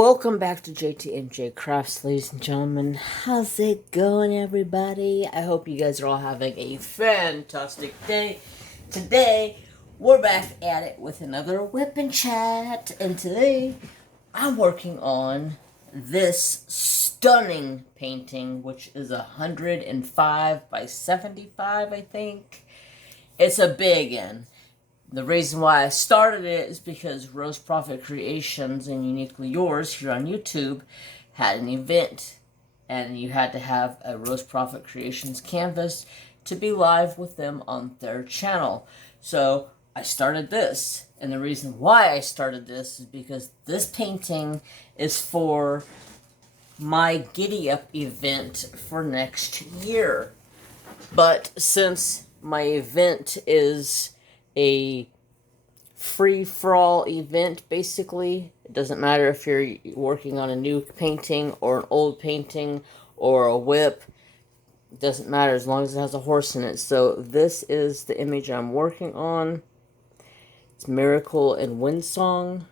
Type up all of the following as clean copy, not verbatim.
Welcome back to JTMJ Crafts, ladies and gentlemen. How's it going, everybody? I hope you guys are all having a fantastic day. Today, we're back at it with another whip and chat. And today, I'm working on this stunning painting, which is 105 by 75, I think. It's a big one. The reason why I started it is because Rose Profit Creations and Uniquely Yours here on YouTube had an event, and you had to have a Rose Profit Creations canvas to be live with them on their channel. So I started this, and the reason why I started this is because this painting is for my Giddy Up event for next year. But since my event is a free-for-all event, basically. It doesn't matter if you're working on a new painting or an old painting or a whip. It doesn't matter as long as it has a horse in it. So this is the image I'm working on. It's Miracle and Windsong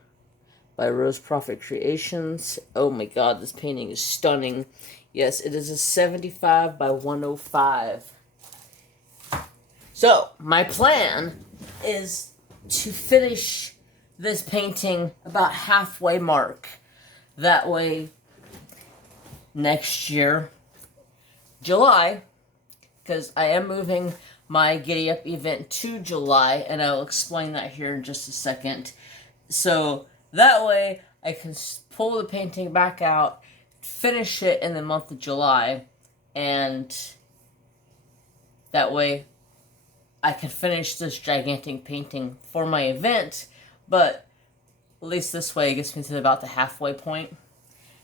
by Rose Profit Creations. Oh my god, this painting is stunning. Yes, it is a 75 by 105. So, my plan is to finish this painting about halfway mark. That way, next year, July, because I am moving my Giddy Up event to July, and I'll explain that here in just a second. So, that way, I can pull the painting back out, finish it in the month of July, and that way, I can finish this gigantic painting for my event, but at least this way it gets me to about the halfway point,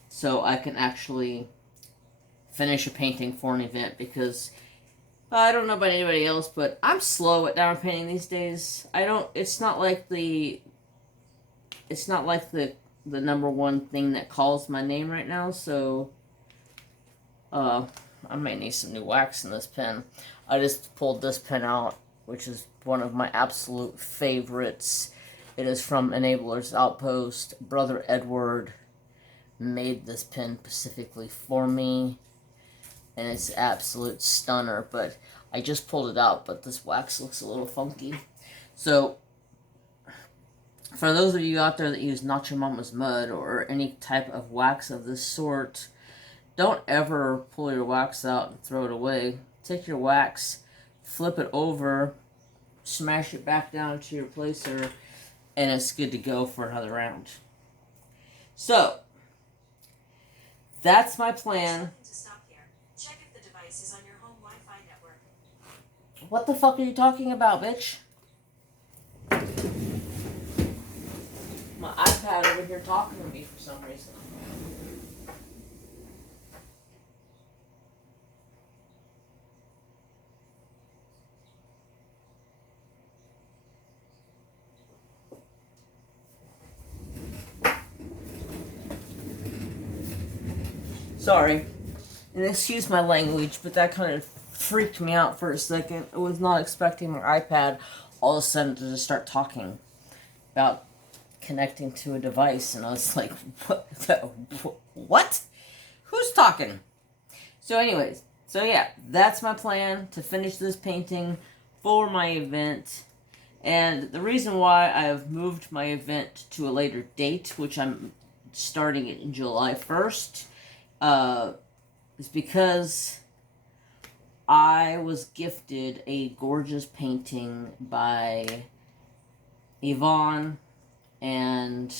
so I can actually finish a painting for an event, because I don't know about anybody else, but I'm slow at down painting these days. It's not like the number one thing that calls my name right now, so I might need some new wax in this pen. I just pulled this pen out, which is one of my absolute favorites. It is from Enabler's Outpost. Brother Edward made this pen specifically for me, and it's an absolute stunner. But I just pulled it out, but this wax looks a little funky. So, for those of you out there that use Notcha Momma's Mud or any type of wax of this sort, don't ever pull your wax out and throw it away. Take your wax, flip it over, smash it back down to your placer, and it's good to go for another round. So, that's my plan. Check if the device is on your home Wi-Fi network. What the fuck are you talking about, bitch? My iPad over here talking to me for some reason. Sorry, and excuse my language, but that kind of freaked me out for a second. I was not expecting my iPad all of a sudden to just start talking about connecting to a device, and I was like, what? Who's talking? So anyways, yeah, that's my plan, to finish this painting for my event. And the reason why I have moved my event to a later date, which I'm starting it in July 1st, is because I was gifted a gorgeous painting by Yvonne, and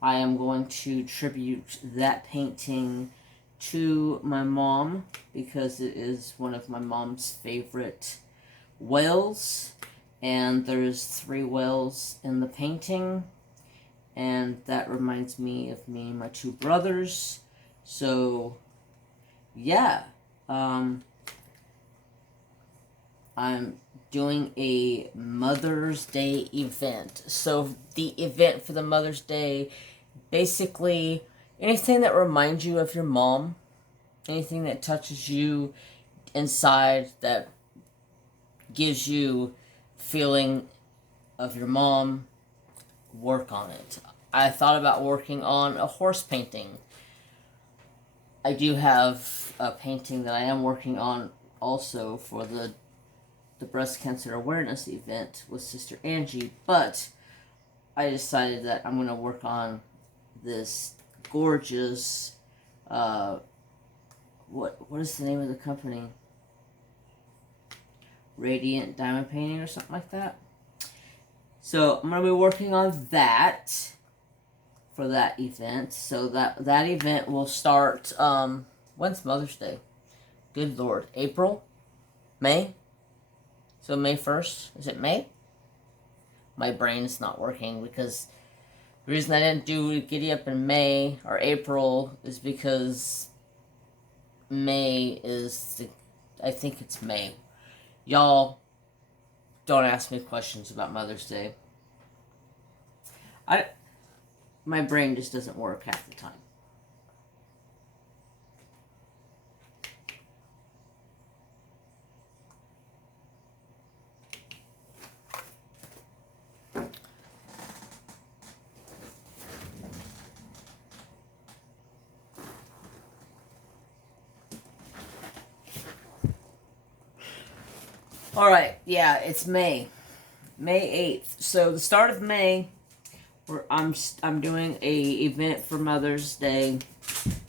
I am going to tribute that painting to my mom, because it is one of my mom's favorite whales, and there's 3 whales in the painting, and that reminds me of me and my 2 brothers. So, yeah, I'm doing a Mother's Day event. So, the event for the Mother's Day, basically, anything that reminds you of your mom, anything that touches you inside, that gives you feeling of your mom, work on it. I thought about working on a horse painting. I do have a painting that I am working on also for the breast cancer awareness event with Sister Angie, but I decided that I'm going to work on this gorgeous, what is the name of the company? Radiant Diamond Painting or something like that. So I'm going to be working on that for that event. So that event will start, when's Mother's Day? Good Lord. April? May? So May 1st? Is it May? My brain's not working because the reason I didn't do Giddy Up in May or April is because May is I think it's May. Y'all, don't ask me questions about Mother's Day. My brain just doesn't work half the time. Alright, yeah, it's May 8th. So the start of May, where I'm doing a event for Mother's Day.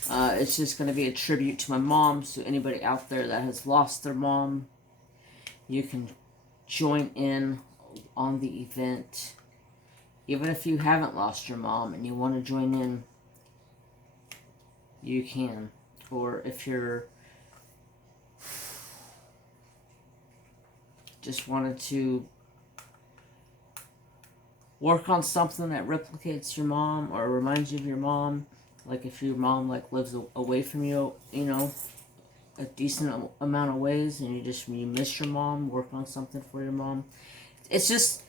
It's just going to be a tribute to my mom. So anybody out there that has lost their mom, you can join in on the event. Even if you haven't lost your mom and you want to join in, you can. Or if you're just wanted to work on something that replicates your mom or reminds you of your mom, like if your mom lives away from you, a decent amount of ways, and you miss your mom, work on something for your mom. It's just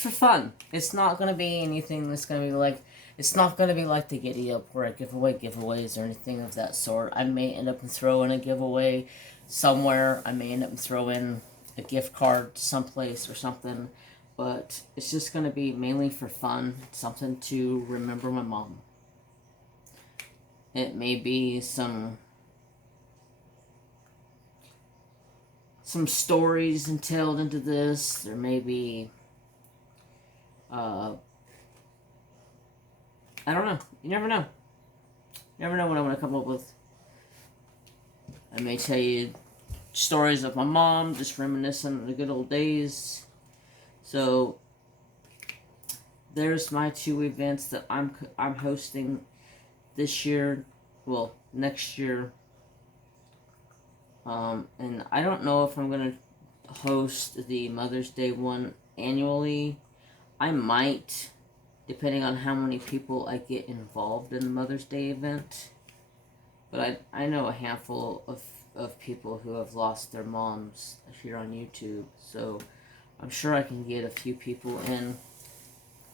for fun. It's not gonna be anything that's gonna be like. It's not gonna be like the Giddy Up where I give away giveaways or anything of that sort. I may end up and throw in a giveaway somewhere. I may end up and throw in a gift card someplace or something. But it's just going to be mainly for fun, something to remember my mom. It may be some stories entailed into this. There may be, I don't know. You never know. You never know what I'm going to come up with. I may tell you stories of my mom, just reminiscing of the good old days. So there's my 2 events that I'm hosting this year, well, next year. And I don't know if I'm gonna host the Mother's Day one annually. I might, depending on how many people I get involved in the Mother's Day event. But I know a handful of people who have lost their moms here on YouTube, so I'm sure I can get a few people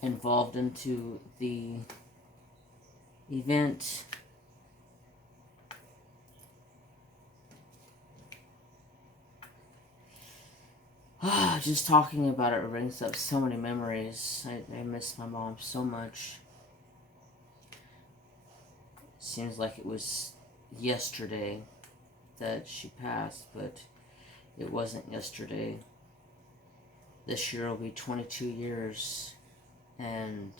involved into the event. Just talking about it brings up so many memories. I miss my mom so much. Seems like it was yesterday that she passed, but it wasn't yesterday. This year will be 22 years, and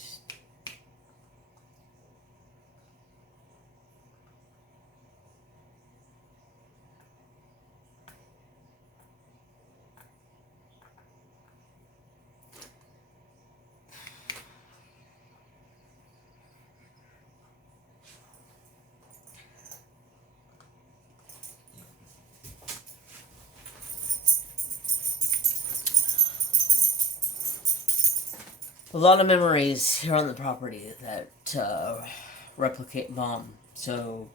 a lot of memories here on the property that replicate mom, so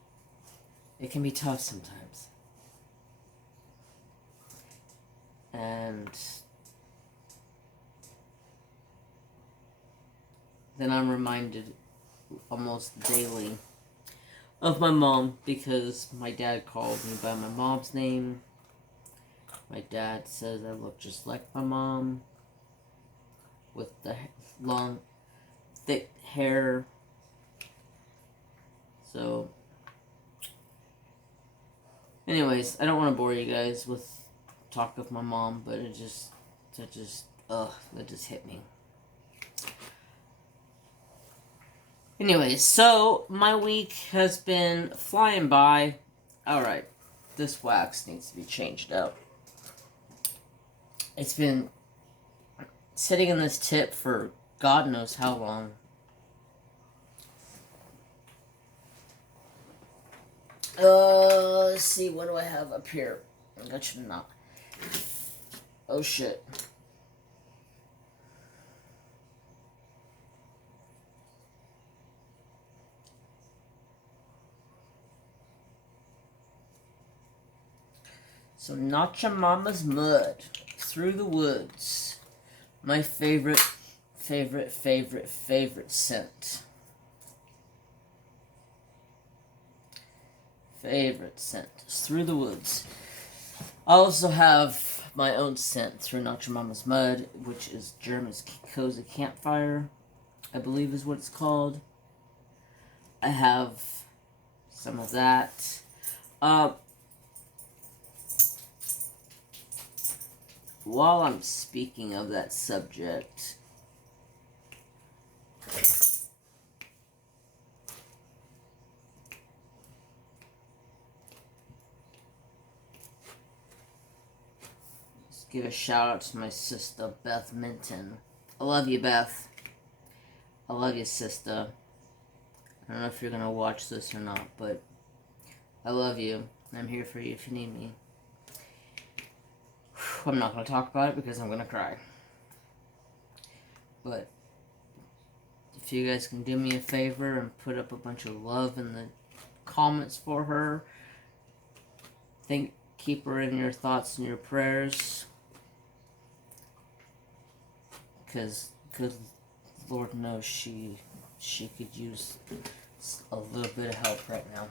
it can be tough sometimes. And then I'm reminded almost daily of my mom because my dad called me by my mom's name. My dad says I look just like my mom with the long, thick hair So, anyways, I don't want to bore you guys with talk of my mom, but that just hit me. Anyways, so my week has been flying by. Alright, this wax needs to be changed out. It's been sitting in this tip for God knows how long. Let's see, what do I have up here? That should not. Oh shit. So Notcha Mama's Mud. Through the Woods. My favorite scent. Favorite scent. It's Through the Woods. I also have my own scent through Notcha Mama's Mud, which is German's Cozy Campfire, I believe is what it's called. I have some of that. While I'm speaking of that subject, let's give a shout out to my sister, Beth Minton. I love you, Beth. I love you, sister. I don't know if you're going to watch this or not, but I love you. I'm here for you if you need me. I'm not going to talk about it because I'm going to cry. But if you guys can do me a favor and put up a bunch of love in the comments for her, keep her in your thoughts and your prayers. Because good Lord knows she could use a little bit of help right now.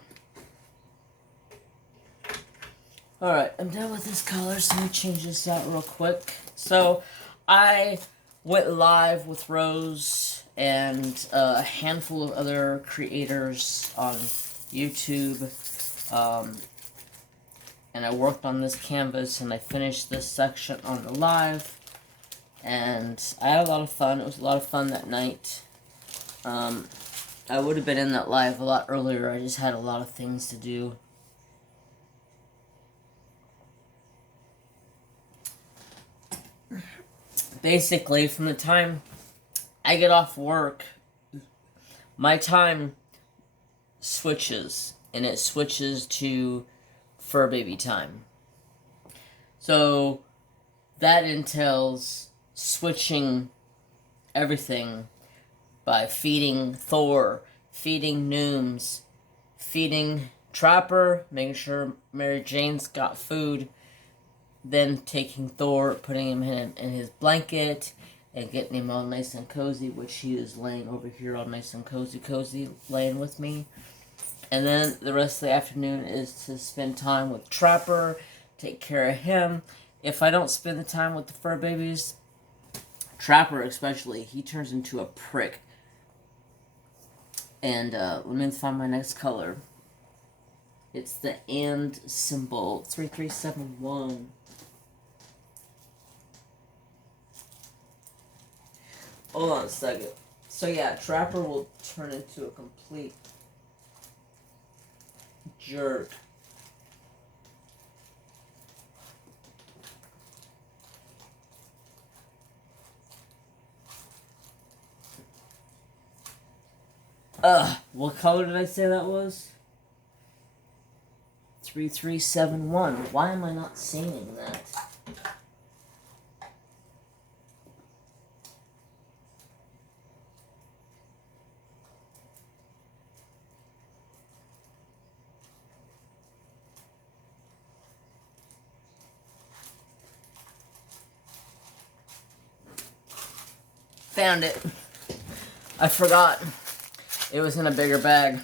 Alright, I'm done with this color, so let me change this out real quick. So, I went live with Rose and a handful of other creators on YouTube. And I worked on this canvas, and I finished this section on the live. And I had a lot of fun. It was a lot of fun that night. I would have been in that live a lot earlier. I just had a lot of things to do. Basically, from the time I get off work, my time switches, and it switches to fur baby time. So that entails switching everything by feeding Thor, feeding Nooms, feeding Trapper, making sure Mary Jane's got food, then taking Thor, putting him in his blanket, and getting him all nice and cozy, which he is laying over here all nice and cozy, laying with me. And then the rest of the afternoon is to spend time with Trapper, take care of him. If I don't spend the time with the fur babies, Trapper especially, he turns into a prick. And let me find my next color. It's the and symbol, 3371. Hold on a second. So yeah, Trapper will turn into a complete jerk. What color did I say that was? 3371. Why am I not seeing that? Found it. I forgot. It was in a bigger bag.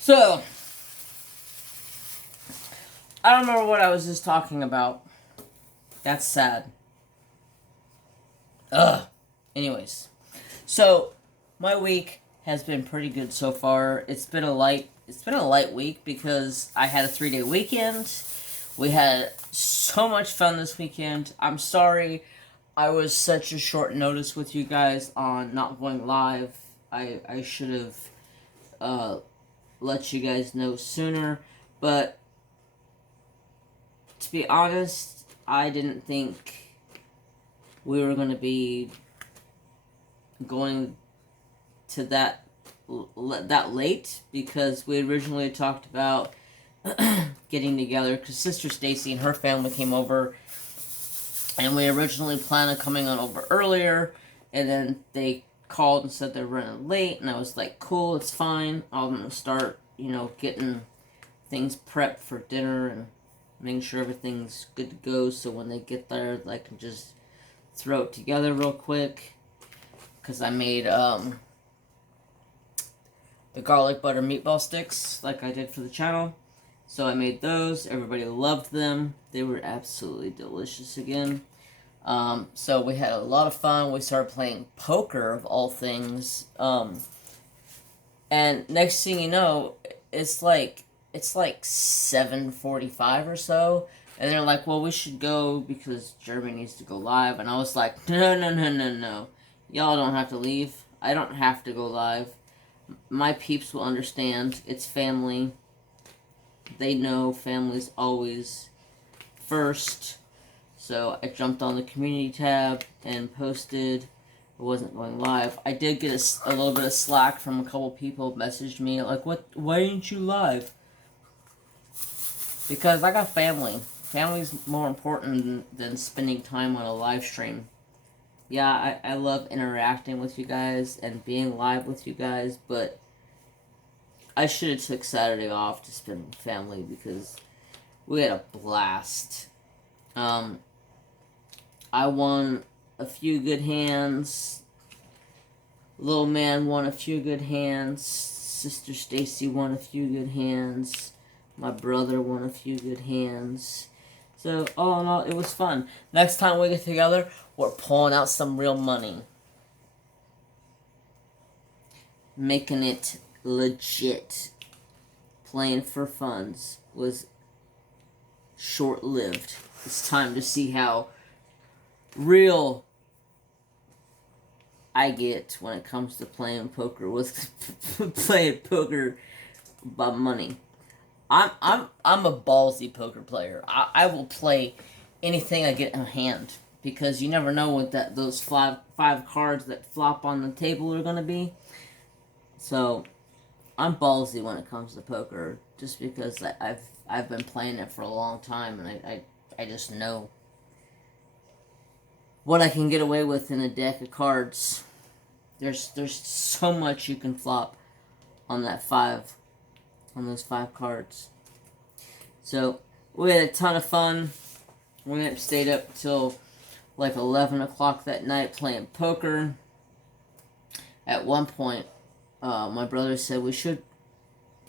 So, I don't remember what I was just talking about. That's sad. Ugh. Anyways, so my week has been pretty good so far. It's been a light week because I had a 3-day weekend. We had so much fun this weekend. I'm sorry I was such a short notice with you guys on not going live. I should have let you guys know sooner, but to be honest, I didn't think we were going to be going to that late, because we originally talked about getting together because Sister Stacy and her family came over, and we originally planned on coming on over earlier, and then they called and said they're running late, and I was like, cool, it's fine. I'm gonna start, getting things prepped for dinner and making sure everything's good to go, so when they get there, I can just throw it together real quick. Because I made the garlic butter meatball sticks like I did for the channel. So I made those. Everybody loved them. They were absolutely delicious again. So we had a lot of fun. We started playing poker, of all things. And next thing you know, it's like 7:45 or so. And they're like, well, we should go because Jeremy needs to go live. And I was like, no. Y'all don't have to leave. I don't have to go live. My peeps will understand. It's family. They know family's always first. So I jumped on the community tab and posted. I wasn't going live. I did get a little bit of slack from a couple people who messaged me like, why ain't you live? Because I got family. Family's more important than spending time on a live stream. Yeah, I love interacting with you guys and being live with you guys, but I should have took Saturday off to spend with family because we had a blast. I won a few good hands. Little man won a few good hands. Sister Stacy won a few good hands. My brother won a few good hands. So, all in all, it was fun. Next time we get together, we're pulling out some real money. Making it legit. Playing for funds was short-lived. It's time to see how real I get when it comes to playing poker with playing poker by money. I'm a ballsy poker player. I will play anything I get in hand because you never know what those five cards that flop on the table are gonna be. So I'm ballsy when it comes to poker, just because I've been playing it for a long time, and I just know what I can get away with in a deck of cards. There's so much you can flop on those 5 cards. So we had a ton of fun. We stayed up till like 11 o'clock that night playing poker. At one point, my brother said we should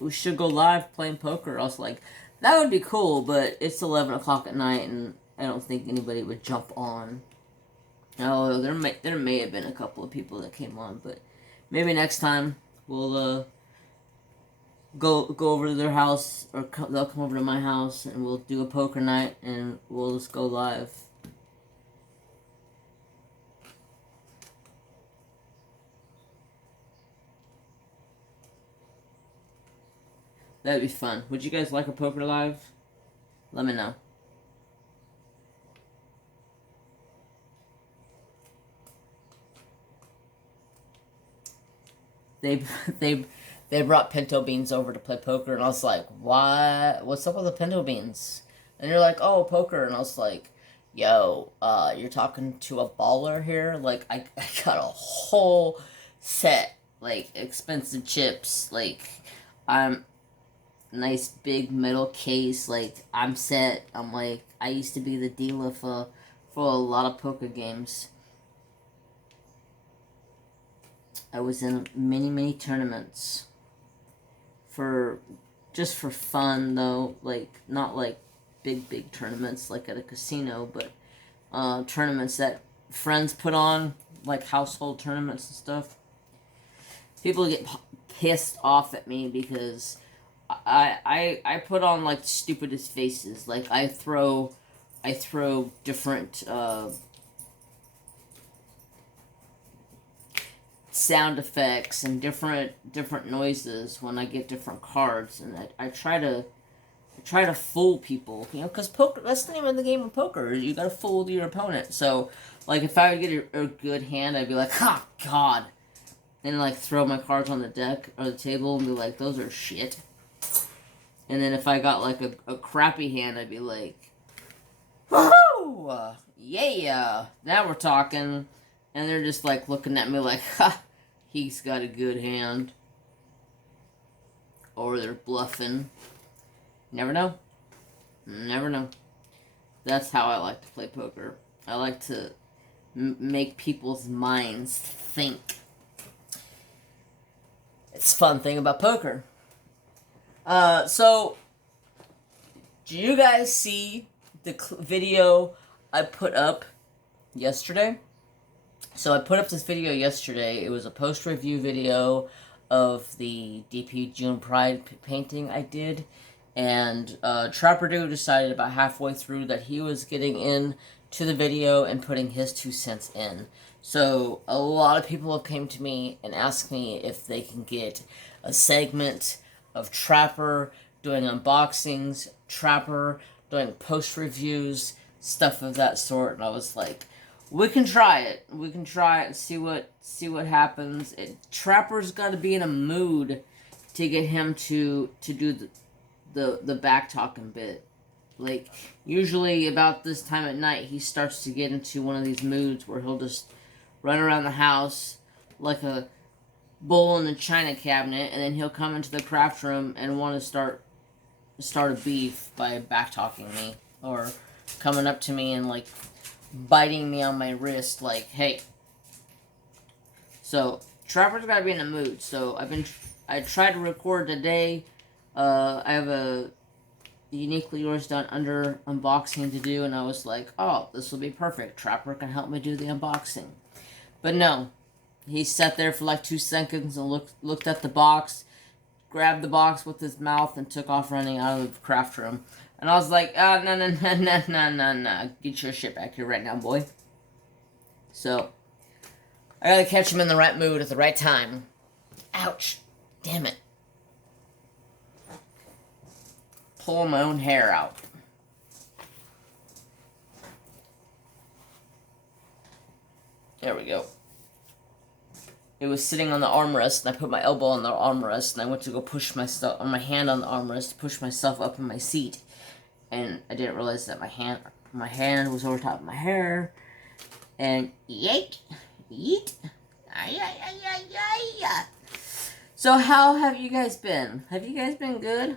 go live playing poker. I was like, that would be cool, but it's 11 o'clock at night, and I don't think anybody would jump on. Oh, there may have been a couple of people that came on, but maybe next time we'll go over to their house, or they'll come over to my house, and we'll do a poker night, and we'll just go live. That'd be fun. Would you guys like a poker live? Let me know. They brought pinto beans over to play poker, and I was like, "What? What's up with the pinto beans?" And they're like, "Oh, poker," and I was like, "Yo, you're talking to a baller here? Like, I got a whole set, like expensive chips, like I'm nice big metal case, like I'm set. I'm like, I used to be the dealer for a lot of poker games." I was in many tournaments for fun, though, like not like big tournaments like at a casino, but tournaments that friends put on, like household tournaments and stuff. People get pissed off at me because I put on like the stupidest faces. Like I throw different sound effects and different noises when I get different cards, and I try to fool people, because poker, that's the name of the game of poker. You gotta fool your opponent. So, like, if I would get a good hand, I'd be like, "Ha, God," and like throw my cards on the deck or the table and be like, "Those are shit." And then if I got like a crappy hand, I'd be like, "Woohoo! Yeah, now we're talking." And they're just like looking at me like, "Ha, he's got a good hand," or they're bluffing. Never know. Never know. That's how I like to play poker. I like to make people's minds think. It's a fun thing about poker. So, do you guys see the video I put up yesterday? So I put up this video yesterday. It was a post-review video of the DP June Pride painting I did. And Trapper Dude decided about halfway through that he was getting in to the video and putting his 2 cents in. So a lot of people have came to me and asked me if they can get a segment of Trapper doing unboxings, Trapper doing post reviews, stuff of that sort. And I was like, we can try it. We can try it and see what happens. Trapper's got to be in a mood to get him to do the back talking bit. Like, usually about this time at night, he starts to get into one of these moods where he'll just run around the house like a bull in a china cabinet, and then he'll come into the craft room and want to start a beef by back talking me, or coming up to me and like biting me on my wrist like, hey. So Trapper's got to be in a mood. So I tried to record today. I have a Uniquely Yours Down Under unboxing to do, and I was like, oh, this will be perfect. Trapper can help me do the unboxing. But no, he sat there for like 2 seconds and looked at the box, grabbed the box with his mouth, and took off running out of the craft room. And I was like, no, get your shit back here right now, boy. So, I gotta catch him in the right mood at the right time. Ouch. Damn it. Pulling my own hair out. There we go. It was sitting on the armrest, and I put my elbow on the armrest, and I went to go push myself on my hand on the armrest to push myself up in my seat, and I didn't realize that my hand was over top of my hair, and yeet, ay. So how have you guys been? Have you guys been good?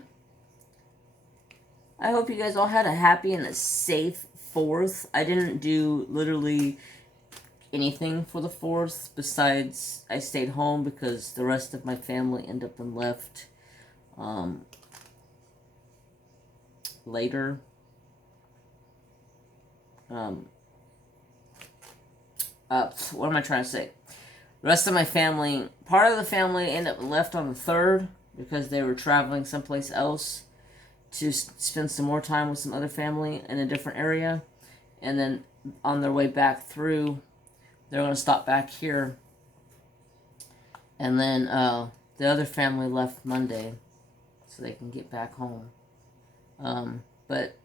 I hope you guys all had a happy and a safe 4th. I didn't do literally anything for the 4th besides I stayed home because the rest of my family ended up and left later. What am I trying to say? The rest of my family, part of the family ended up left on the 3rd because they were traveling someplace else to spend some more time with some other family in a different area. And then on their way back through, they're going to stop back here. And then the other family left Monday so they can get back home. But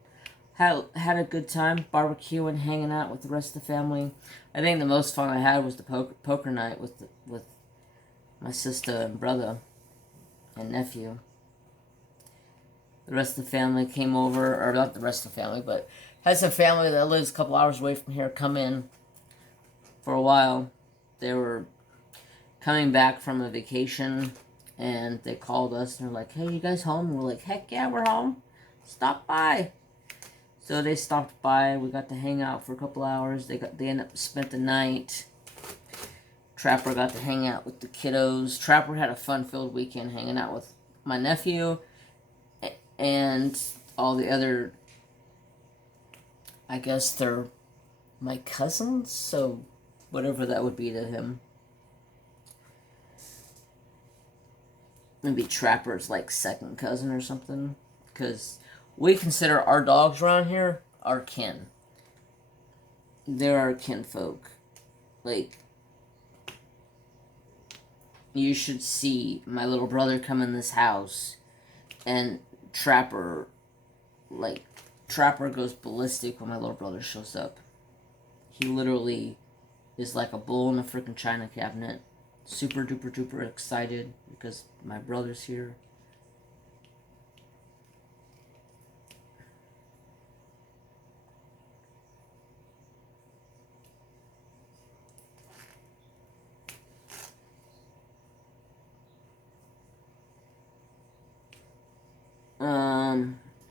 had a good time barbecuing, hanging out with the rest of the family. I think the most fun I had was the poker night with my sister and brother and nephew. The rest of the family came over, or not the rest of the family, but had some family that lives a couple hours away from here come in for a while. They were coming back from a vacation, and they called us, and they're like, hey, you guys home? And we're like, heck yeah, we're home. Stop by. So they stopped by. We got to hang out for a couple hours. They ended up spent the night. Trapper got to hang out with the kiddos. Trapper had a fun-filled weekend hanging out with my nephew and all the other, I guess they're my cousins, so whatever that would be to him. Maybe Trapper's like second cousin or something, because we consider our dogs around here our kin. They're our kinfolk. Like, you should see my little brother come in this house, and Trapper goes ballistic when my little brother shows up. He literally is like a bull in a freaking china cabinet. Super duper duper excited because my brother's here.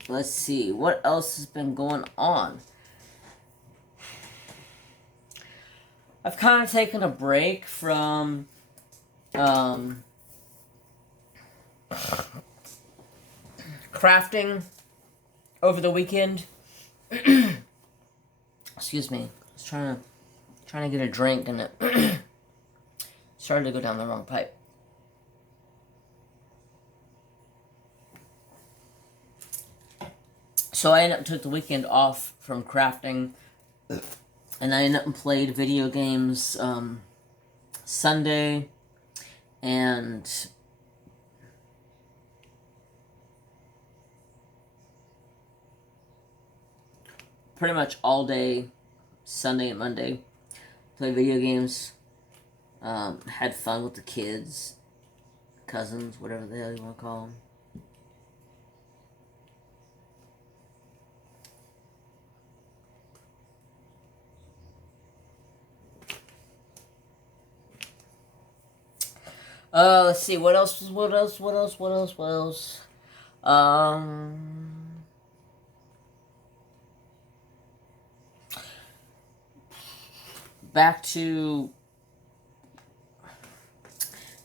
Let's see, what else has been going on? I've kind of taken a break from, crafting over the weekend. Excuse me. I was trying to get a drink and it started to go down the wrong pipe. So I ended up took the weekend off from crafting, and I ended up and played video games Sunday, and pretty much all day Sunday and Monday. Played video games, had fun with the kids, cousins, whatever the hell you want to call them. Let's see, what else? Back to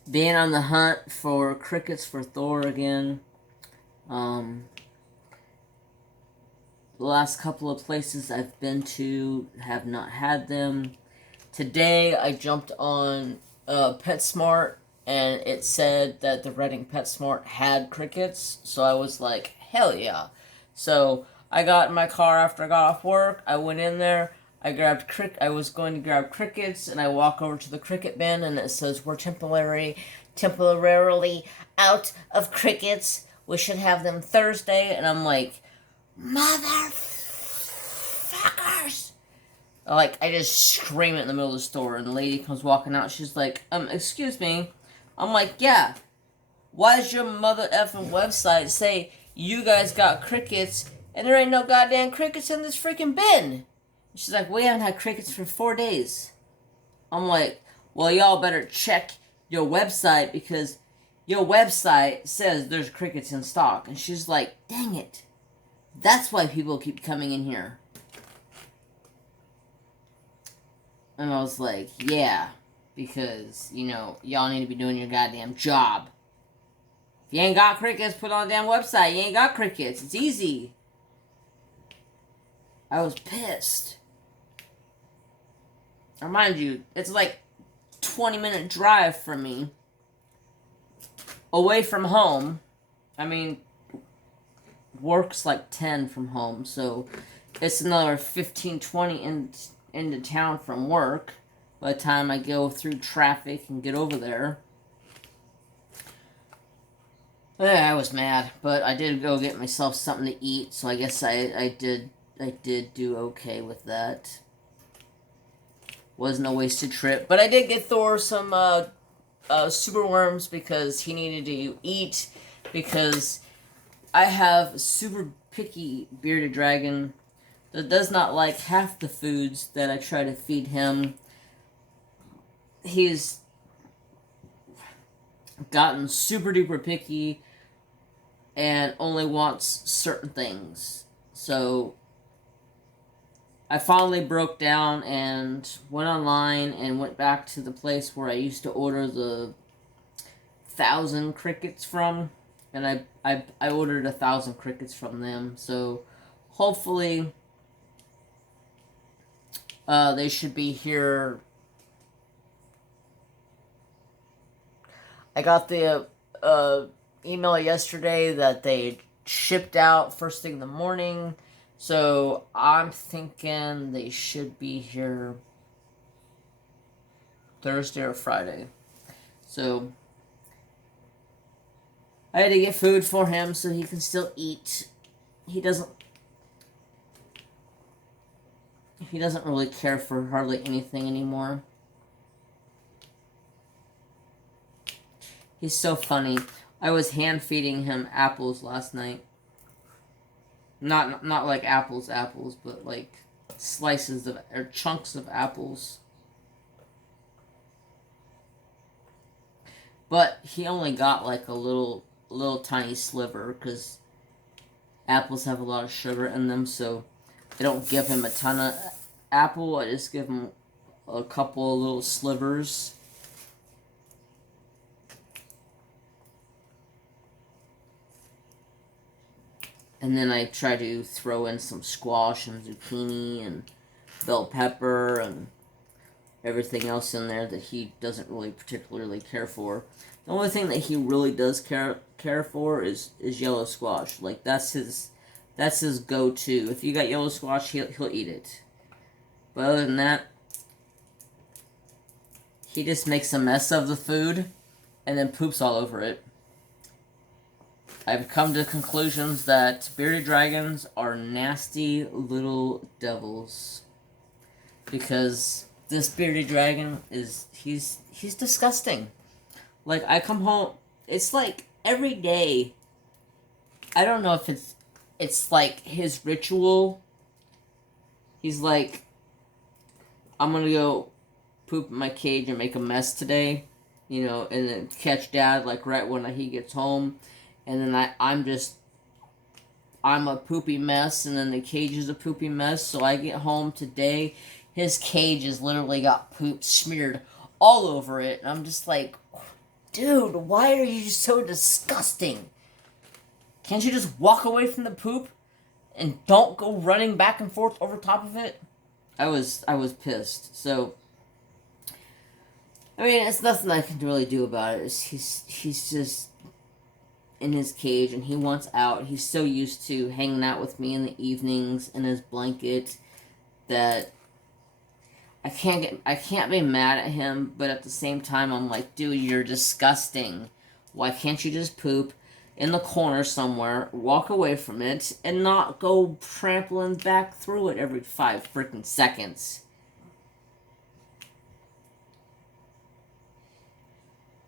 being on the hunt for crickets for Thor again. The last couple of places I've been to have not had them. Today I jumped on PetSmart, and it said that the Reading PetSmart had crickets, so I was like, hell yeah. So I got in my car after I got off work, I went in there, I was going to grab crickets, and I walk over to the cricket bin, and it says, we're temporarily out of crickets, we should have them Thursday, and I'm like, motherfuckers! Like, I just scream it in the middle of the store, and the lady comes walking out, she's like, excuse me. I'm like, yeah, why does your mother effing website say you guys got crickets, and there ain't no goddamn crickets in this freaking bin? She's like, we haven't had crickets for 4 days. I'm like, well, y'all better check your website, because your website says there's crickets in stock. And she's like, dang it. That's why people keep coming in here. And I was like, yeah, because, y'all need to be doing your goddamn job. If you ain't got crickets, put on a damn website. You ain't got crickets. It's easy. I was pissed. Remind you, it's like 20-minute drive from me. Away from home. I mean, work's like 10 from home, so it's another 15, 20 into town from work by the time I go through traffic and get over there. I was mad, but I did go get myself something to eat, so I guess I did do okay with that. Wasn't a wasted trip, but I did get Thor some super worms because he needed to eat, because I have a super picky bearded dragon that does not like half the foods that I try to feed him. He's gotten super duper picky and only wants certain things. So I finally broke down and went online and went back to the place where I used to order the 1,000 crickets from, and I ordered 1,000 crickets from them. So hopefully They should be here. I got the email yesterday that they shipped out first thing in the morning. So I'm thinking they should be here Thursday or Friday. So I had to get food for him so he can still eat. He doesn't really care for hardly anything anymore. He's so funny. I was hand feeding him apples last night. Not like apples, but like slices of or chunks of apples. But he only got like a little tiny sliver because apples have a lot of sugar in them, so I don't give him a ton of apple. I just give him a couple of little slivers. And then I try to throw in some squash and zucchini and bell pepper and everything else in there that he doesn't really particularly care for. The only thing that he really does care for is yellow squash. Like that's his go-to. If you got yellow squash, he'll eat it. But other than that, he just makes a mess of the food and then poops all over it. I've come to conclusions that bearded dragons are nasty little devils. Because this bearded dragon he's disgusting. Like, I come home, it's like every day. I don't know if it's like his ritual. He's like, I'm gonna go poop in my cage and make a mess today, and then catch Dad like right when he gets home, and then I'm a poopy mess, and then the cage is a poopy mess. So I get home today, his cage has literally got poop smeared all over it, and I'm just like, dude, why are you so disgusting? Can't you just walk away from the poop and don't go running back and forth over top of it? I was pissed. So, I mean, it's nothing I can really do about it. He's just in his cage and he wants out. He's so used to hanging out with me in the evenings in his blanket that I can't be mad at him, but at the same time I'm like, dude, you're disgusting. Why can't you just poop in the corner somewhere, walk away from it, and not go trampling back through it every 5 freaking seconds?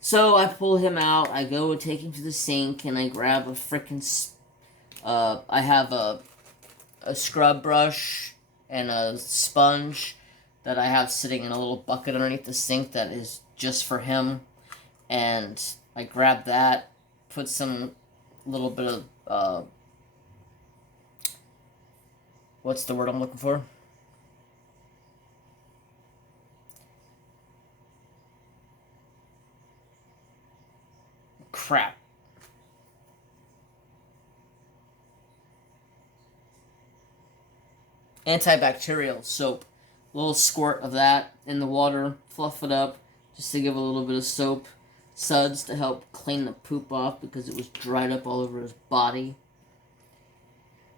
So I pull him out, I go and take him to the sink, and I grab a freaking, I have a scrub brush and a sponge that I have sitting in a little bucket underneath the sink that is just for him. And I grab that, put some little bit of, what's the word I'm looking for? Crap. Antibacterial soap. A little squirt of that in the water, fluff it up, just to give a little bit of soap suds to help clean the poop off because it was dried up all over his body.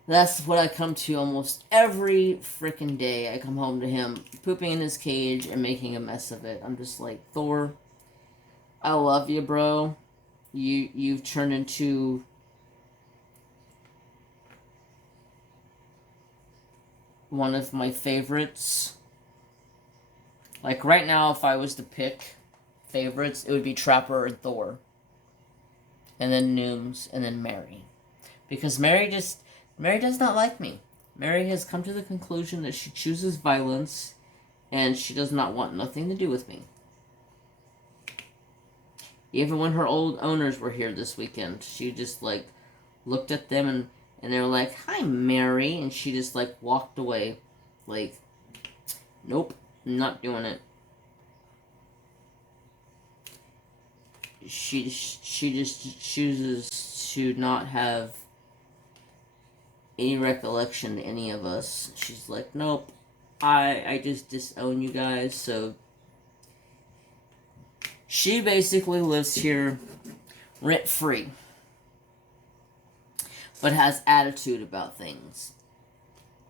That's what I come to almost every freaking day. I come home to him pooping in his cage and making a mess of it. I'm just like, Thor, I love you, bro. You've turned into one of my favorites. Like right now, if I was to pick favorites, it would be Trapper and Thor. And then Nooms, and then Mary. Because Mary does not like me. Mary has come to the conclusion that she chooses violence, and she does not want nothing to do with me. Even when her old owners were here this weekend, she just like looked at them and they were like, "Hi, Mary," and she just like walked away, like, "Nope, I'm not doing it." She just chooses to not have any recollection to any of us. She's like, "Nope, I just disown you guys. So she basically lives here rent free, but has attitude about things,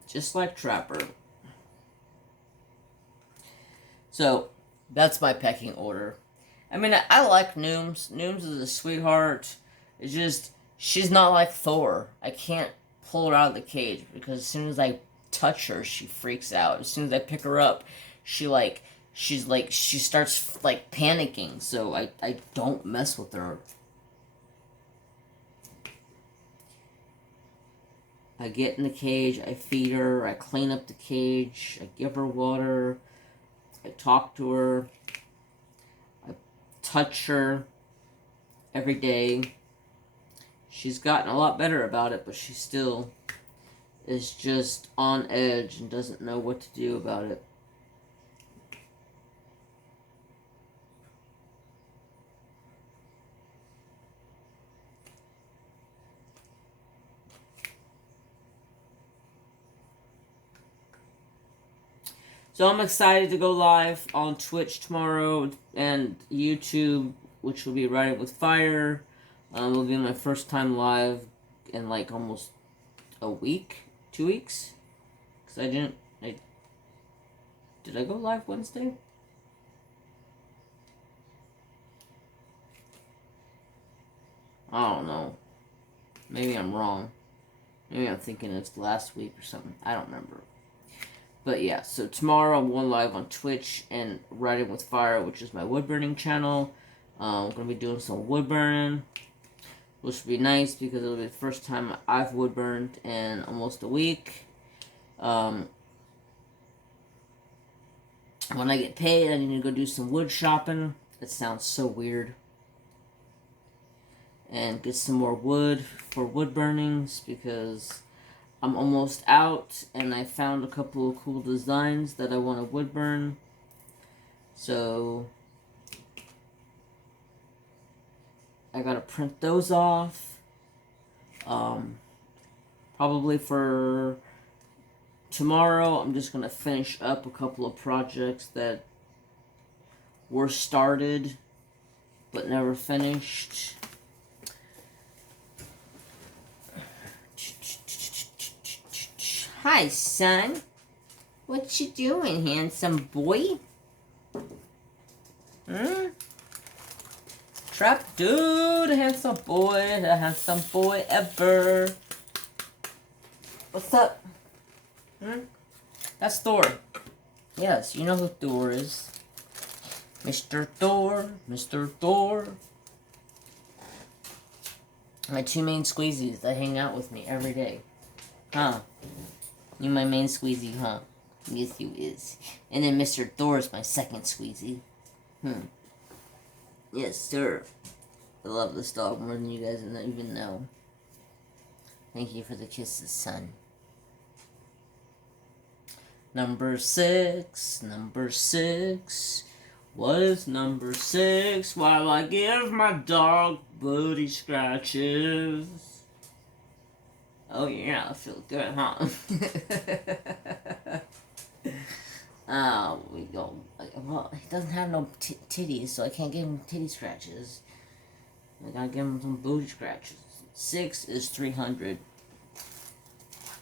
just like Trapper. So that's my pecking order. I mean, I like Nooms. Nooms is a sweetheart. It's just she's not like Thor. I can't pull her out of the cage because as soon as I touch her, she freaks out. As soon as I pick her up, she starts like panicking. So I don't mess with her. I get in the cage, I feed her, I clean up the cage, I give her water, I talk to her, I touch her every day. She's gotten a lot better about it, but she still is just on edge and doesn't know what to do about it. So I'm excited to go live on Twitch tomorrow and YouTube, which will be Riding with Fire. Will be my first time live in like almost a week, 2 weeks. Because did I go live Wednesday? I don't know. Maybe I'm wrong. Maybe I'm thinking it's last week or something. I don't remember. But yeah, so tomorrow I'm going live on Twitch and Riding with Fire, which is my wood burning channel. I'm going to be doing some wood burning, which will be nice because it'll be the first time I've wood burned in almost a week. When I get paid, I need to go do some wood shopping. It sounds so weird. And get some more wood for wood burnings because I'm almost out, and I found a couple of cool designs that I want to wood burn. So I gotta print those off. Probably for tomorrow, I'm just gonna finish up a couple of projects that were started but never finished. Hi, son. What you doing, handsome boy? Trap dude, the handsome boy ever. What's up? That's Thor. Yes, you know who Thor is. Mr. Thor, Mr. Thor. My two main squeezies that hang out with me every day. Huh? You my main squeezy, huh? Yes, you is. And then Mr. Thor is my second squeezy. Yes, sir. I love this dog more than you guys even know. Thank you for the kisses, son. Number 6, number 6. What is number 6? While I give my dog booty scratches. Oh yeah, I feel good, huh? We go. Well, he doesn't have no titties, so I can't give him titty scratches. I gotta give him some booty scratches. 6 is 300.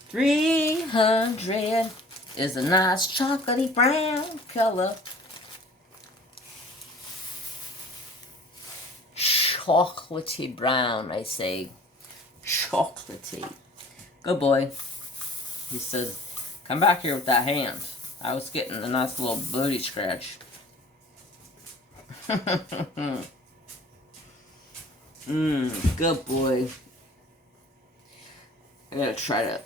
300 is a nice chocolatey brown color. Chocolatey brown, I say. Chocolatey. Good boy. He says, come back here with that hand. I was getting a nice little booty scratch. Good boy. I gotta try to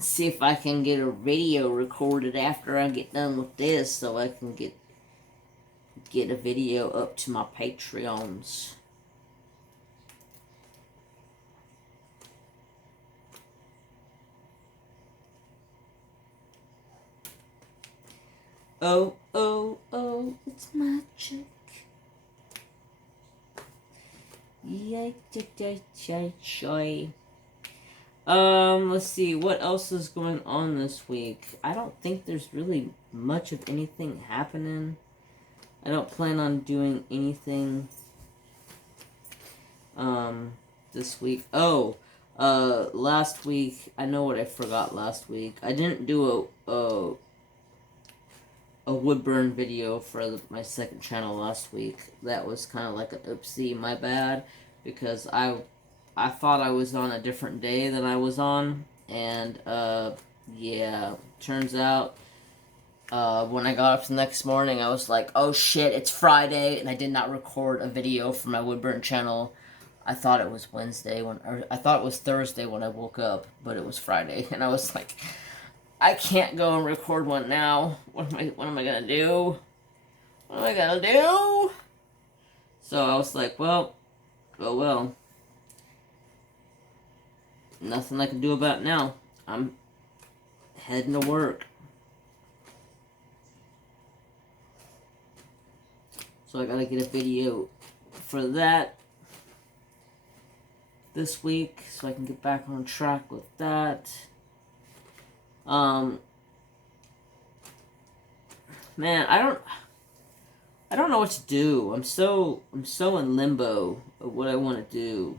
see if I can get a video recorded after I get done with this so I can get a video up to my Patreons. Oh, oh, oh, it's magic. Let's see, what else is going on this week? I don't think there's really much of anything happening. I don't plan on doing anything, this week. Last week, I know what I forgot last week. I didn't do a wood burn video for my second channel last week. That was kind of like an oopsie, my bad, because I thought I was on a different day than I was on, and yeah, turns out when I got up the next morning, I was like, oh shit, it's Friday, and I did not record a video for my wood burn channel. I thought it was I thought it was Thursday when I woke up, but it was Friday, and I was like, I can't go and record one now. What am I gonna do? What am I gonna do? So I was like, well, oh well. Nothing I can do about it now. I'm heading to work. So I gotta get a video for that this week so I can get back on track with that. Man, I don't know what to do. I'm so in limbo of what I want to do.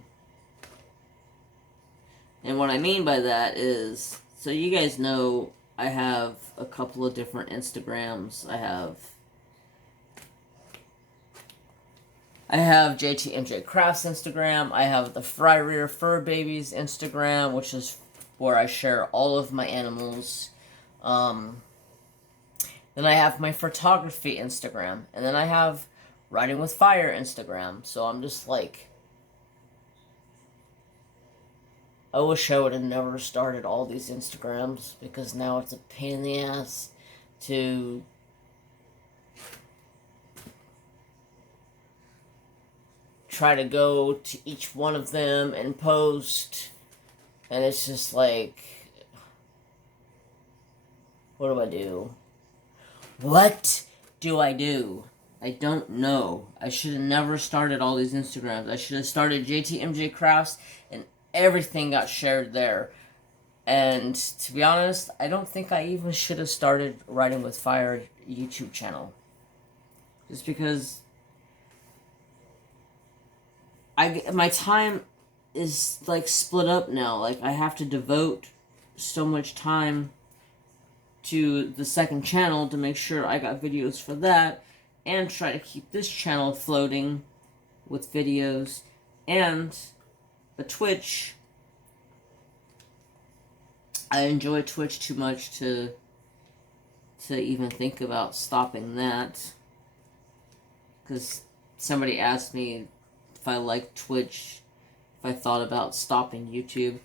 And what I mean by that is, so you guys know I have a couple of different Instagrams. I have JTMJ Crafts Instagram. I have the Fryrear Fur Babies Instagram, which is where I share all of my animals. Then I have my photography Instagram. And then I have Writing with Fire Instagram. So I'm just like, I wish I would have never started all these Instagrams, because now it's a pain in the ass to try to go to each one of them and post, and it's just like, what do I do? What do I do? I don't know. I should have never started all these Instagrams. I should have started JTMJ Crafts, and everything got shared there. And to be honest, I don't think I even should have started Writing with Fire YouTube channel. Just because my time is like split up now. Like, I have to devote so much time to the second channel to make sure I got videos for that, and try to keep this channel floating with videos, and a Twitch. I enjoy Twitch too much to even think about stopping that, because somebody asked me if I like Twitch, if I thought about stopping YouTube.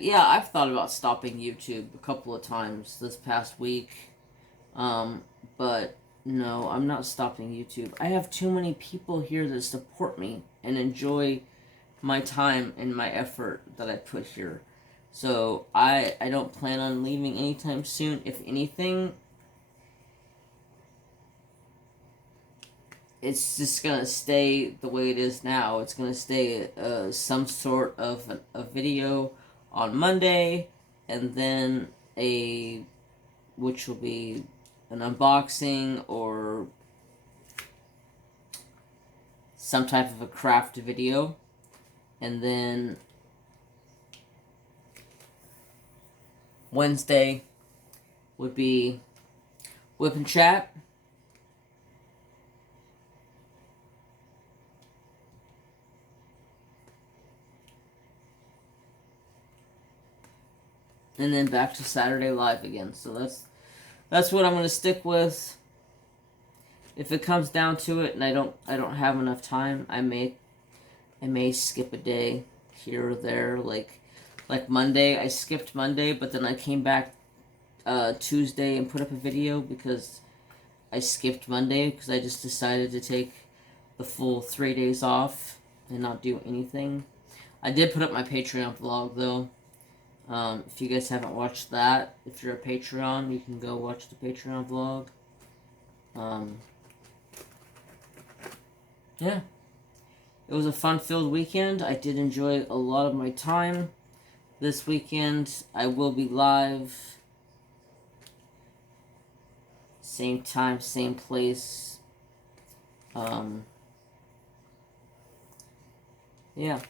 Yeah, I've thought about stopping YouTube a couple of times this past week. But no, I'm not stopping YouTube. I have too many people here that support me and enjoy my time and my effort that I put here. So I don't plan on leaving anytime soon. If anything, it's just gonna stay the way it is now. It's gonna stay some sort of a video on Monday, and then which will be an unboxing or some type of a craft video, and then Wednesday would be Whip and Chat. And then back to Saturday Live again. So that's what I'm gonna stick with. If it comes down to it and I don't have enough time, I may skip a day here or there. Like Monday, I skipped Monday, but then I came back Tuesday and put up a video because I skipped Monday because I just decided to take the full 3 days off and not do anything. I did put up my Patreon vlog though. If you guys haven't watched that, if you're a Patreon, you can go watch the Patreon vlog. Yeah. It was a fun-filled weekend. I did enjoy a lot of my time. This weekend, I will be live. Same time, same place. Yeah.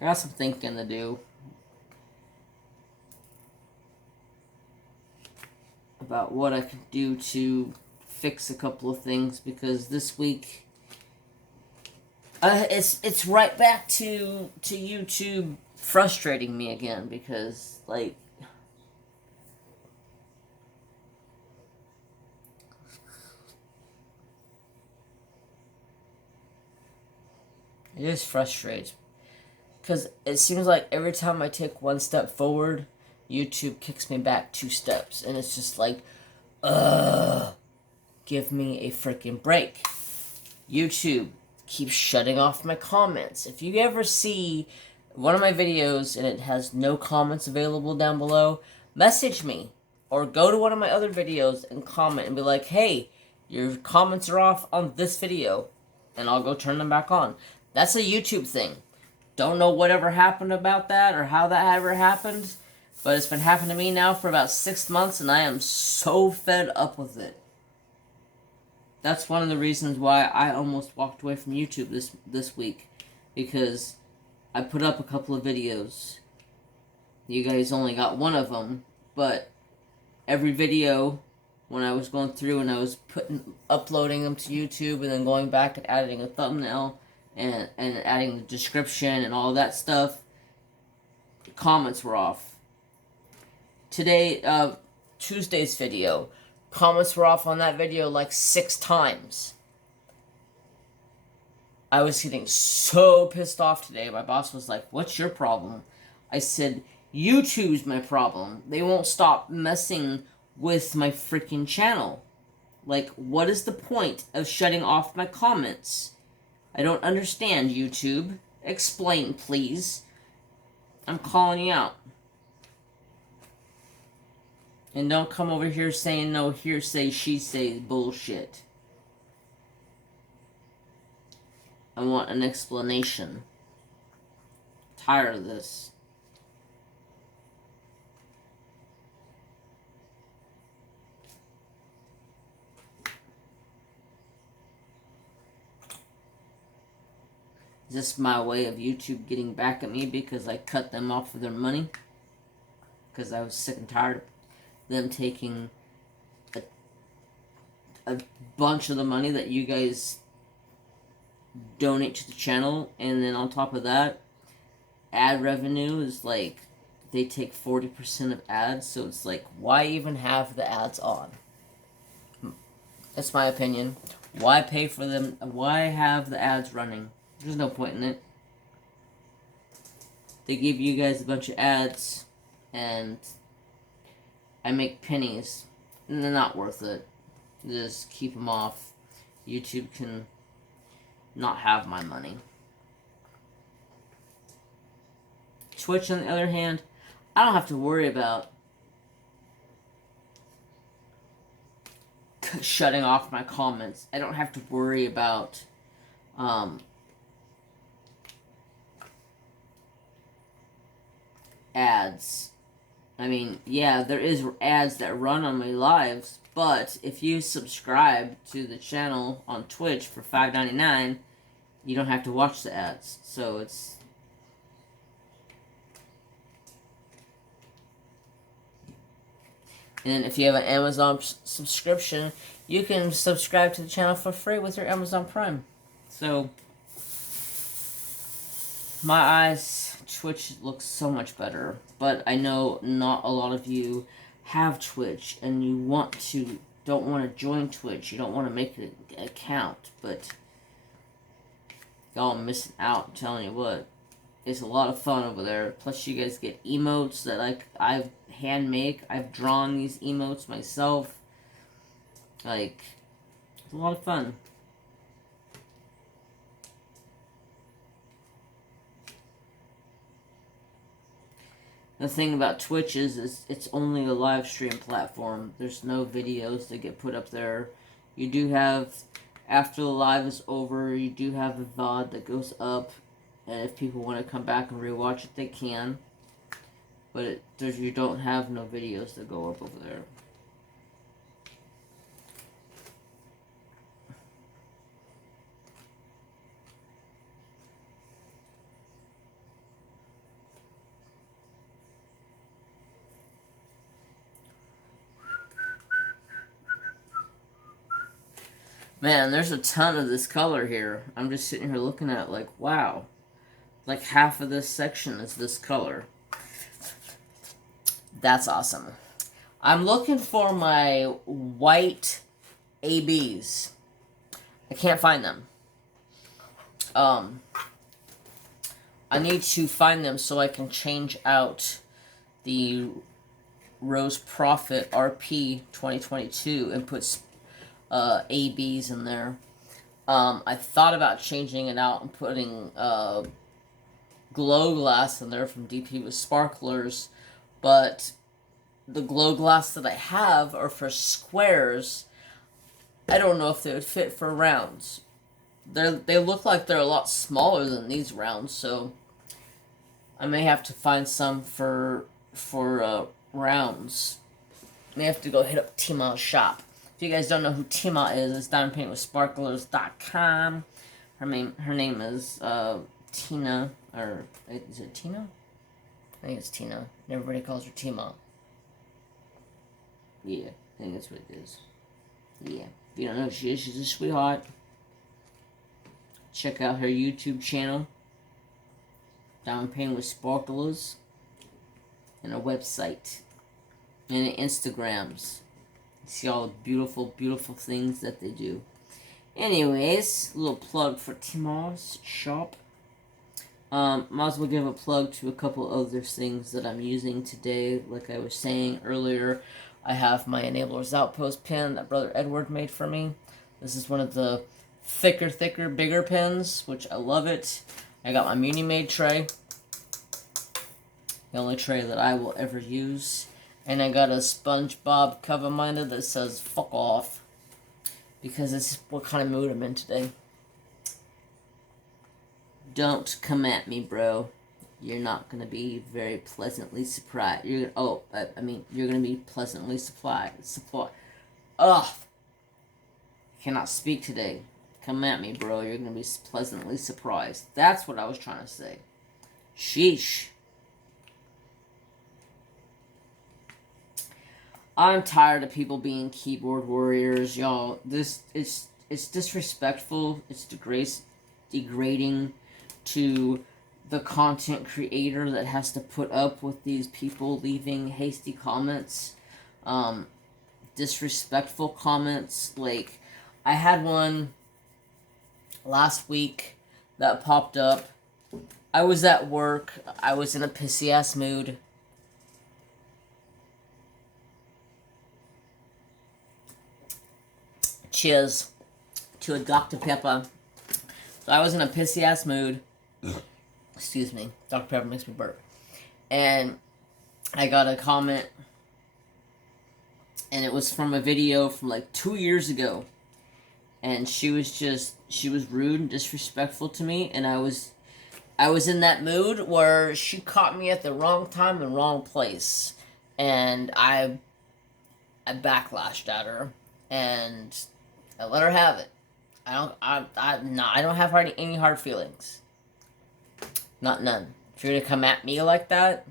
I got some thinking to do about what I could do to fix a couple of things, because this week it's right back to YouTube frustrating me again, because like it just frustrates, because it seems like every time I take one step forward, YouTube kicks me back 2 steps, and it's just like, give me a freaking break. YouTube keeps shutting off my comments. If you ever see one of my videos and it has no comments available down below, message me, or go to one of my other videos and comment and be like, hey, your comments are off on this video, and I'll go turn them back on. That's a YouTube thing. Don't know whatever happened about that or how that ever happened, but it's been happening to me now for about 6 months, and I am so fed up with it. That's one of the reasons why I almost walked away from YouTube this week, because I put up a couple of videos. You guys only got one of them, but every video, when I was going through and I was uploading them to YouTube and then going back and adding a thumbnail and adding the description and all that stuff, the comments were off. Today, Tuesday's video, comments were off on that video like 6 times. I was getting so pissed off today. My boss was like, what's your problem? I said, YouTube's my problem. They won't stop messing with my freaking channel. Like, what is the point of shutting off my comments? I don't understand, YouTube. Explain, please. I'm calling you out. And don't come over here saying no hearsay, she say bullshit. I want an explanation. I'm tired of this. Is this my way of YouTube getting back at me because I cut them off of their money? Because I was sick and tired of them taking a bunch of the money that you guys donate to the channel, and then on top of that, ad revenue is like, they take 40% of ads, so it's like, why even have the ads on? That's my opinion. Why pay for them? Why have the ads running? There's no point in it. They give you guys a bunch of ads, and I make pennies, and they're not worth it. Just keep them off. YouTube can not have my money. Twitch, on the other hand, I don't have to worry about shutting off my comments. I don't have to worry about ads. I mean, yeah, there is ads that run on my lives, but if you subscribe to the channel on Twitch for $5.99, you don't have to watch the ads. So it's... And if you have an Amazon subscription, you can subscribe to the channel for free with your Amazon Prime. So, my eyes, Twitch looks so much better. But I know not a lot of you have Twitch, and you don't want to join Twitch. You don't want to make an account, but y'all are missing out, I'm telling you what. It's a lot of fun over there. Plus, you guys get emotes that I've handmade. I've drawn these emotes myself. Like, it's a lot of fun. The thing about Twitch is it's only a live stream platform. There's no videos that get put up there. You do have After the live is over, you do have the VOD that goes up, and if people want to come back and rewatch it, they can. But you don't have no videos that go up over there. Man, there's a ton of this color here. I'm just sitting here looking at it like, wow. Like half of this section is this color. That's awesome. I'm looking for my white ABs. I can't find them. I need to find them so I can change out the Rose Profit RP 2022 and put ABs in there. I thought about changing it out and putting glow glass in there from DP with sparklers, but the glow glass that I have are for squares. I don't know if they would fit for rounds. They look like they're a lot smaller than these rounds, so I may have to find some for rounds. May have to go hit up Tima's shop. If you guys don't know who Tima is, it's diamondpaintwithsparklers.com. Her name is Tina, or is it Tina? I think it's Tina. Everybody calls her Tima. Yeah, I think that's what it is. Yeah, if you don't know who she is, she's a sweetheart. Check out her YouTube channel, Diamond Painting with Sparklers, and her website, and her Instagrams. See all the beautiful, beautiful things that they do. Anyways, a little plug for Tima's shop. Might as well give a plug to a couple other things that I'm using today. Like I was saying earlier, I have my Enablers Outpost pin that Brother Edward made for me. This is one of the thicker, bigger pins, which I love it. I got my Muni Made tray. The only tray that I will ever use. And I got a SpongeBob cover minder that says fuck off. Because it's what kind of mood I'm in today. Don't come at me, bro. You're not going to be very pleasantly surprised. You're going to be pleasantly supplied. Ugh. Cannot speak today. Come at me, bro. You're going to be pleasantly surprised. That's what I was trying to say. Sheesh. I'm tired of people being keyboard warriors, y'all. It's disrespectful. It's degrading to the content creator that has to put up with these people leaving hasty comments, disrespectful comments. Like, I had one last week that popped up. I was at work. I was in a pissy ass mood. Cheers to a Dr. Pepper. So I was in a pissy ass mood. Excuse me. Dr. Pepper makes me burp. And I got a comment. And it was from a video from like 2 years ago. And she was rude and disrespectful to me. And I was in that mood where she caught me at the wrong time and wrong place. And I backlashed at her. And I let her have it. I don't have any hard feelings. Not none. If you're gonna come at me like that,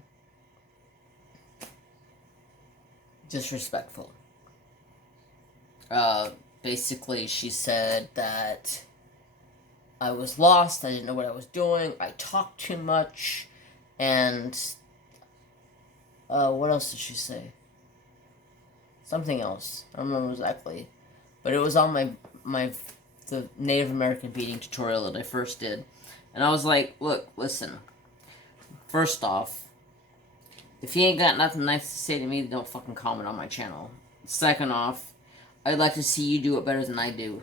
disrespectful. Basically, she said that I was lost. I didn't know what I was doing. I talked too much, and what else did she say? Something else. I don't remember exactly. But it was on the Native American beading tutorial that I first did. And I was like, look, listen. First off, if you ain't got nothing nice to say to me, don't fucking comment on my channel. Second off, I'd like to see you do it better than I do.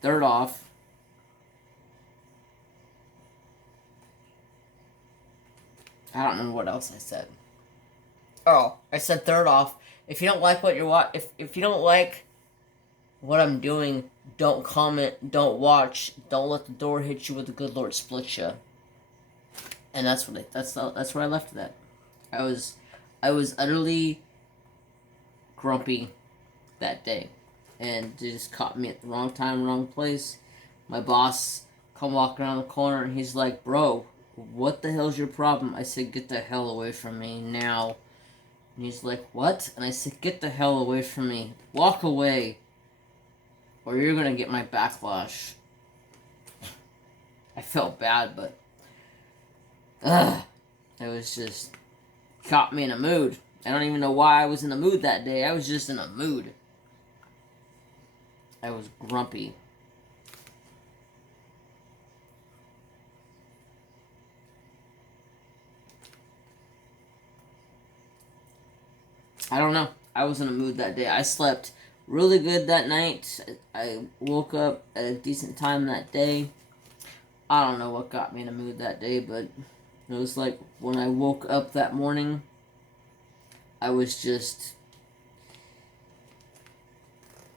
Third off, I don't remember what else I said. Oh, I said third off, if you don't like what you're if you don't like what I'm doing, don't comment, don't watch, don't let the door hit you with the good Lord split you. And that's where I left it at. I was utterly grumpy that day, and it just caught me at the wrong time, wrong place. My boss come walking around the corner, and he's like, "Bro, what the hell's your problem?" I said, "Get the hell away from me now." And he's like, "What?" And I said, "Get the hell away from me. Walk away, or you're gonna get my backlash." I felt bad, but it was just caught me in a mood. I don't even know why I was in the mood that day. I was just in a mood. I was grumpy. I don't know. I was in a mood that day. I slept really good that night. I woke up at a decent time that day. I don't know what got me in a mood that day, but it was like when I woke up that morning, I was just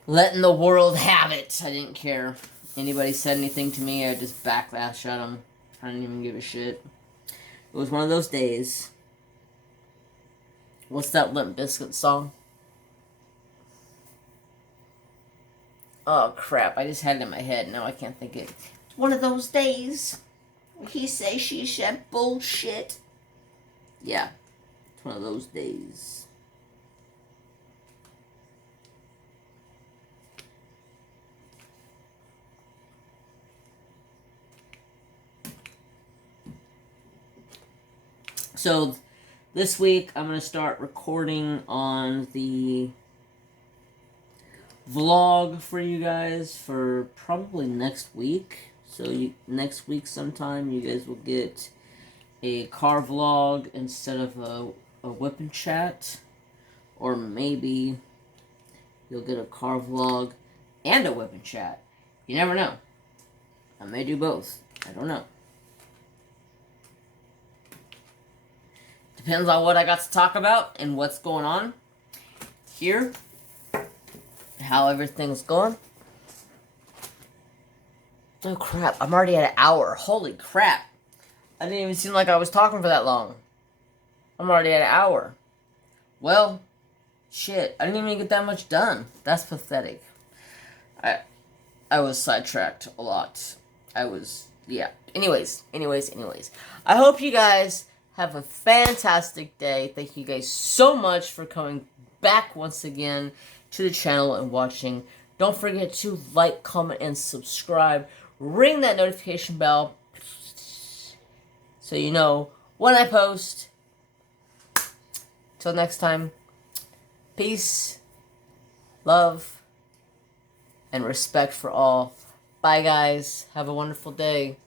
letting the world have it. I didn't care. Anybody said anything to me, I just backlash at them. I didn't even give a shit. It was one of those days. What's that Limp Bizkit song? Oh crap, I just had it in my head. Now I can't think it. It's one of those days. He say, she said bullshit. Yeah, it's one of those days. So, this week I'm going to start recording on the vlog for you guys for probably next week. So, next week sometime you guys will get a car vlog instead of a whip and chat. Or maybe you'll get a car vlog and a whip and chat. You never know. I may do both. I don't know. Depends on what I got to talk about and what's going on here. How everything's going. Oh crap, I'm already at an hour. Holy crap. I didn't even seem like I was talking for that long. I'm already at an hour. Well, shit, I didn't even get that much done. That's pathetic. I was sidetracked a lot. Yeah. Anyways. I hope you guys have a fantastic day. Thank you guys so much for coming back once again to the channel and watching. Don't forget to like, comment, and subscribe. Ring that notification bell so you know when I post. Till next time, peace, love, and respect for all. Bye, guys. Have a wonderful day.